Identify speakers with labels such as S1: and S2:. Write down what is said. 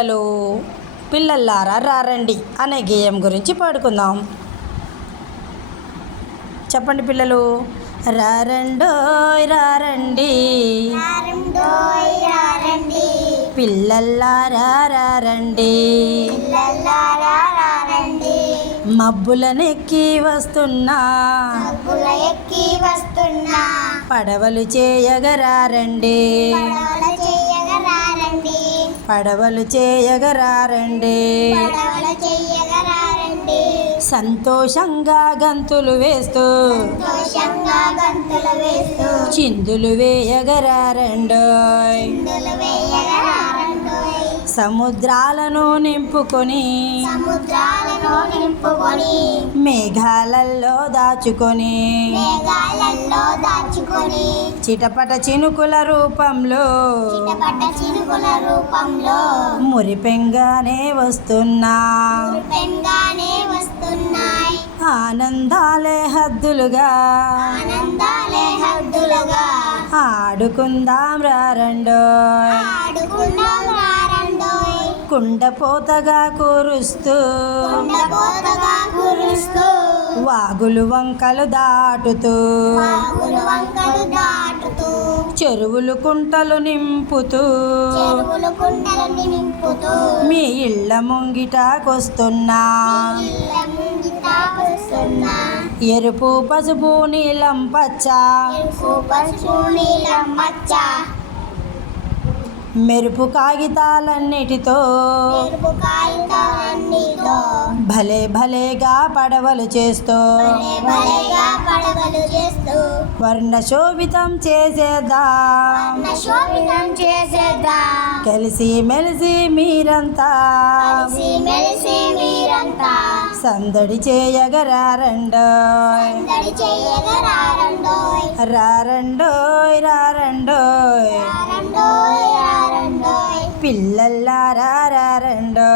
S1: పిల్లలు పిల్లల్లారా రారండి. అనే గేయం గురించి పాడుకుందాం. చెప్పండి పిల్లలు. రారండోయ్ రారండి. పిల్లల్లారా రారండి. మబ్బులనెక్కి వస్తున్నా.
S2: మబ్బుల ఎక్కి వస్తున్నా.
S1: పడవలు చేయగరారండి
S2: పడవలు
S1: చేయగరారండి. సంతోషంగా గంతులు వేస్తూ చిందులు వేయగరారండోయ్.
S2: చిందులు వేయగా రారండోయ్
S1: సముద్రాలను నింపుకొని
S2: సముద్రాలను నింపుకొని
S1: మేఘాలల్లో దాచుకొని.
S2: మేఘాలలో దాచుకొని.
S1: చిటపట చినుకుల రూపంలో.
S2: చిటపట చినుకుల రూపంలో.
S1: మురిపెంగానే వస్తున్నా.
S2: పెంగానే వస్తున్నాయి.
S1: ఆనందాలే హద్దులుగా.
S2: ఆనందాలే హద్దులుగా.
S1: ఆడుకుందాం రారండోయ్
S2: ఆడుకుందాం రారండోయ్
S1: కుండపోతగా కురుస్తూ. వాగులు వంకలు దాటుతూ. చెరువులు కుంటలు నింపుతూ. మీ ఇళ్ళ ముంగిటాకొస్తున్నా ఎరుపు పసుపు నీలం పచ్చ. మెరుపు కాగితాలన్నిటితో భలే భలేగా పడవలు చేస్తూ వర్ణ శోభితం చేసేద్దాం.
S2: చేసేద్దాం.
S1: కలిసి మెలిసి మీరంతా
S2: కలిసి మెలిసి మీరంతా
S1: సందడి చేయగరారండోయ్
S2: సందడి చెయ్యగా రారండోయ్.
S1: రారండోయ్. ലാ
S2: ലാ ലാ
S1: രണ്ടോ